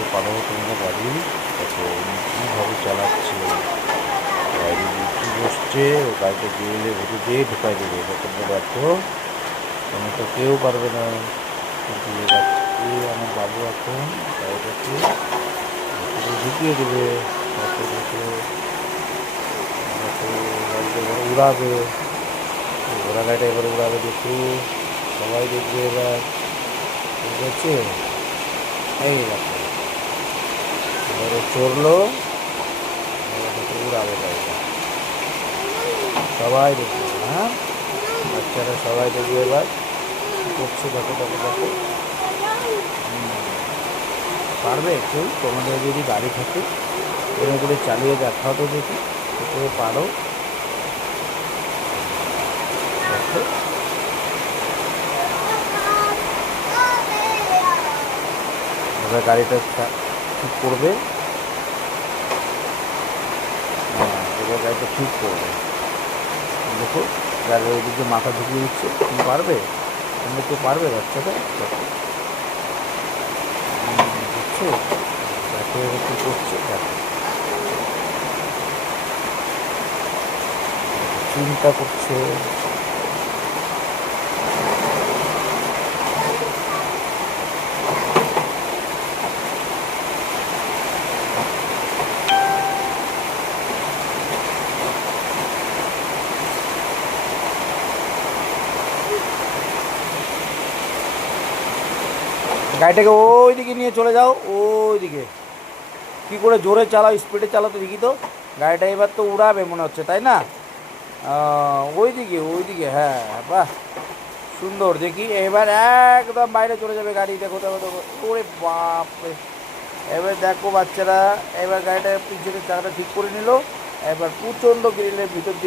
দেখতে পারো তোমরা গাড়ি দেখো কীভাবে চালাচ্ছে, গাড়ি উঁচু বসছে, ও গাড়িটা গেলে ভেতর দিয়ে ঢুকাই দেবে, কত বড় এত কোনো তো কেউ পারবে না। কিন্তু আমার বাবু এখন গাড়িটাকে ভেতরে ঢুকিয়ে দেবে, দেখো দেখো দেখো গাড়িটা এবার উড়াবে, ঘোড়া গাড়িটা এবার উড়াবে, দেখো সবাই দেখবে এবার, ঠিক আছে। এই দেখো এবারে চড়লো, এবার দেখো উড়াবে গাড়িটা, সবাই দেখবে, হ্যাঁ বাচ্চারা সবাই দেখবে এবার কী করছে, দেখো দেখো দেখো। পারবে একটু, তোমাদের যদি গাড়ি থাকে এবার করে চালিয়ে দেখাও তো দেখি, একটু পারো, দেখো এবার গাড়িটা ঠিক করবে, হ্যাঁ এবার গাড়িটা ঠিক করবে, দেখো গাড়ির ওইদিকে মাথা ঢুকিয়ে দিচ্ছে, তুমি পারবে, তোমরা কেউ পারবে বাচ্চাটা, দেখো বুঝছো, দেখো এবার কী করছে, দেখো চিন্তা করছে। গাড়িটাকে ওই দিকে নিয়ে চলে যাও, ওই দিকে কী করে জোরে চালাও, স্পিডে চালাও তো দেখি তো, গাড়িটা এবার তো উড়াবে মনে হচ্ছে তাই না, ওই দিকে ওই দিকে, হ্যাঁ বাহ সুন্দর, দেখি এবার একদম বাইরে চলে যাবে গাড়ি, দেখো দেখো দেখো, ওরে বাপরে, এবার দেখো বাচ্চারা, এবার গাড়িটা পিছনের চাকাটা ঠিক করে নিল, এবার প্রচণ্ড গ্রিলের ভিতর দিয়ে